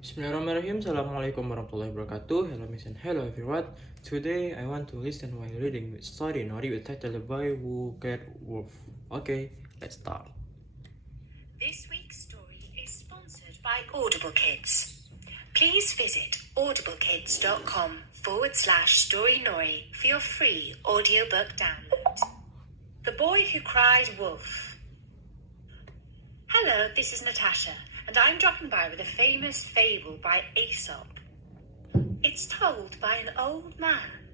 Bismillahirrahmanirrahim. Assalamualaikum warahmatullahi wabarakatuh. Hello Miss and hello everyone. Today I want to listen while reading Storynory with title The Boy Who Got Wolf. Okay, let's start. This week's story is sponsored by Audible Kids. Please visit audiblekids.com/Storynory for your free audiobook download. The Boy Who Cried Wolf. Hello, this is Natasha, and I'm dropping by with a famous fable by Aesop. It's told by an old man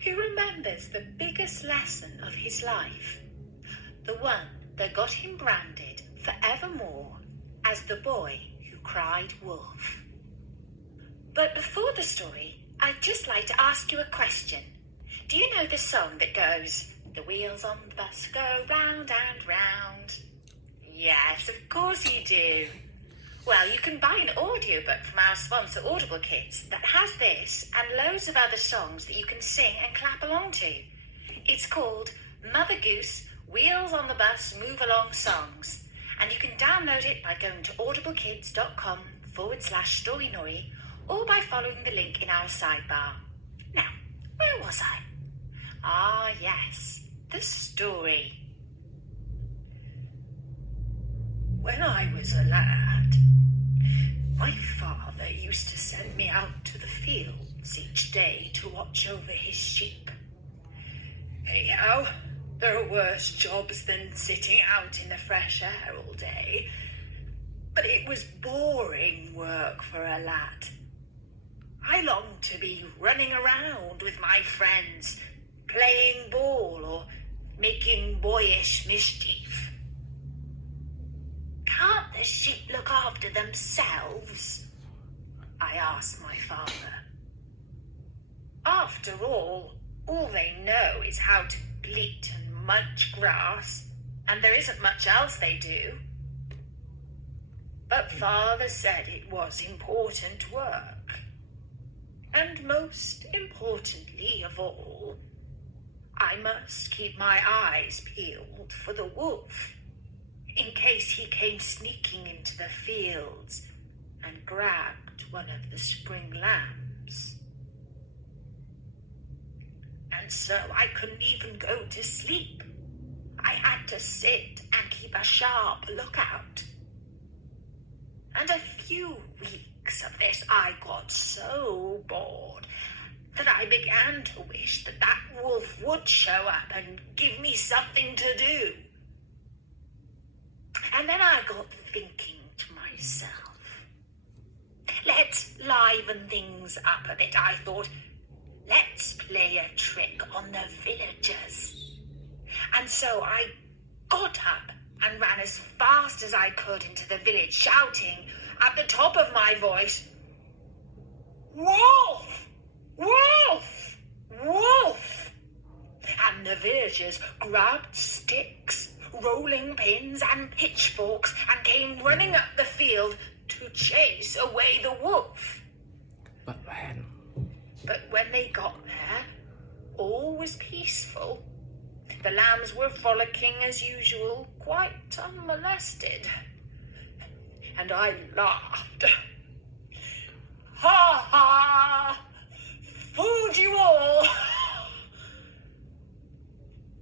who remembers the biggest lesson of his life, the one that got him branded forevermore as the boy who cried wolf. But before the story, I'd just like to ask you a question. Do you know the song that goes, "The wheels on the bus go round and round"? Yes, of course you do. Well, you can buy an audiobook from our sponsor Audible Kids that has this and loads of other songs that you can sing and clap along to. It's called Mother Goose Wheels on the Bus Move Along Songs, and you can download it by going to audiblekids.com/Storynory or by following the link in our sidebar. Now, where was I? Ah, yes, the story. When I was a lad, my father used to send me out to the fields each day to watch over his sheep. Anyhow, there are worse jobs than sitting out in the fresh air all day. But it was boring work for a lad. I longed to be running around with my friends, playing ball or making boyish mischief. Can't the sheep look after themselves? I asked my father. After all they know is how to bleat and munch grass, and there isn't much else they do. But father said it was important work. And most importantly of all, I must keep my eyes peeled for the wolf, in case he came sneaking into the fields and grabbed one of the spring lambs. And so I couldn't even go to sleep. I had to sit and keep a sharp lookout. And a few weeks of this I got so bored that I began to wish that wolf would show up and give me something to do. And then I got thinking to myself, let's liven things up a bit, I thought. Let's play a trick on the villagers. And so I got up and ran as fast as I could into the village, shouting at the top of my voice, "Wolf! Wolf! Wolf!" And the villagers grabbed sticks, rolling pins and pitchforks and came running up the field to chase away the wolf. But when they got there, all was peaceful. The lambs were frolicking as usual, quite unmolested. And I laughed. Ha ha! Fooled you all!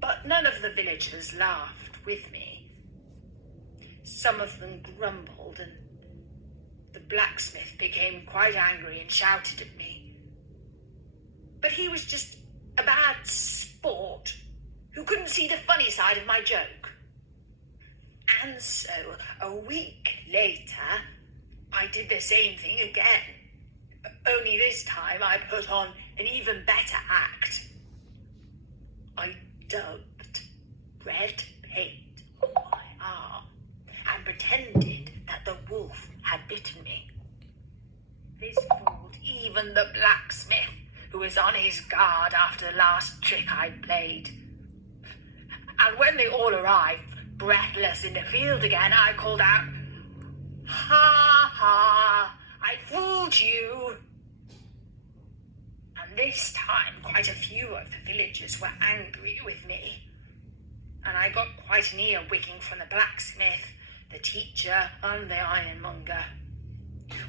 But none of the villagers laughed with me. Some of them grumbled, and the blacksmith became quite angry and shouted at me. But he was just a bad sport who couldn't see the funny side of my joke. And so, a week later, I did the same thing again. Only this time I put on an even better act. I dubbed red paint on my arm and pretended that the wolf had bitten me. This fooled even the blacksmith, who was on his guard after the last trick I'd played. And when they all arrived, breathless in the field again, I called out, "Ha ha, I fooled you." And this time, quite a few of the villagers were angry with me. And I got quite an ear-wigging from the blacksmith, the teacher, and the ironmonger.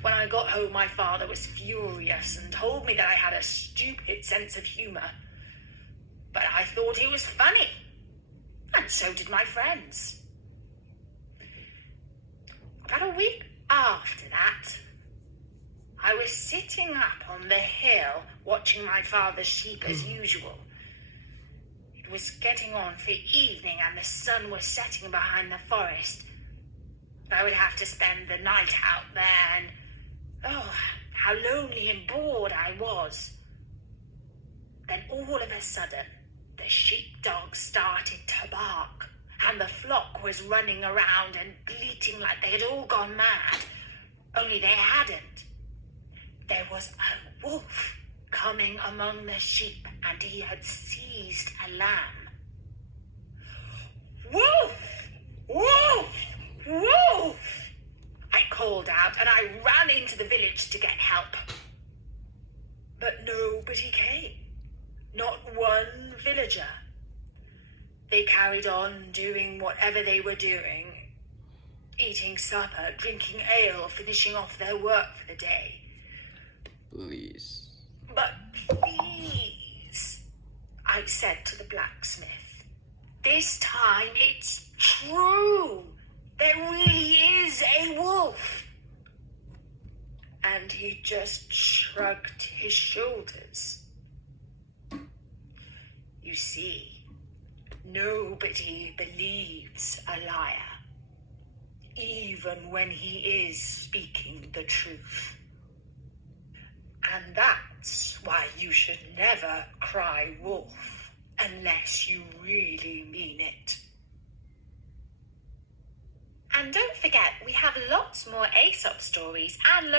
When I got home, my father was furious and told me that I had a stupid sense of humor. But I thought it was funny, and so did my friends. About a week after that, I was sitting up on the hill watching my father's sheep as usual. It was getting on for evening and the sun was setting behind the forest. I would have to spend the night out there, and oh, how lonely and bored I was. Then all of a sudden, the sheepdog started to bark, and the flock was running around and bleating like they had all gone mad. Only they hadn't. There was a wolf coming among the sheep, and he had seized a lamb. Wolf! Wolf! Wolf! I called out, and I ran into the village to get help. But nobody came. Not one villager. They carried on doing whatever they were doing, eating supper, drinking ale, finishing off their work for the day. Please. But please, I said to the blacksmith, this time it's true. There really is a wolf. And he just shrugged his shoulders. You see, nobody believes a liar, even when he is speaking the truth. And that's why you should never cry wolf unless you really mean it. And don't forget, we have lots more Aesop stories and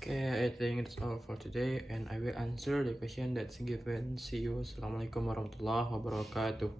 Okay, I think that's all for today, and I will answer the question that's given. See you. Assalamualaikum warahmatullahi wabarakatuh.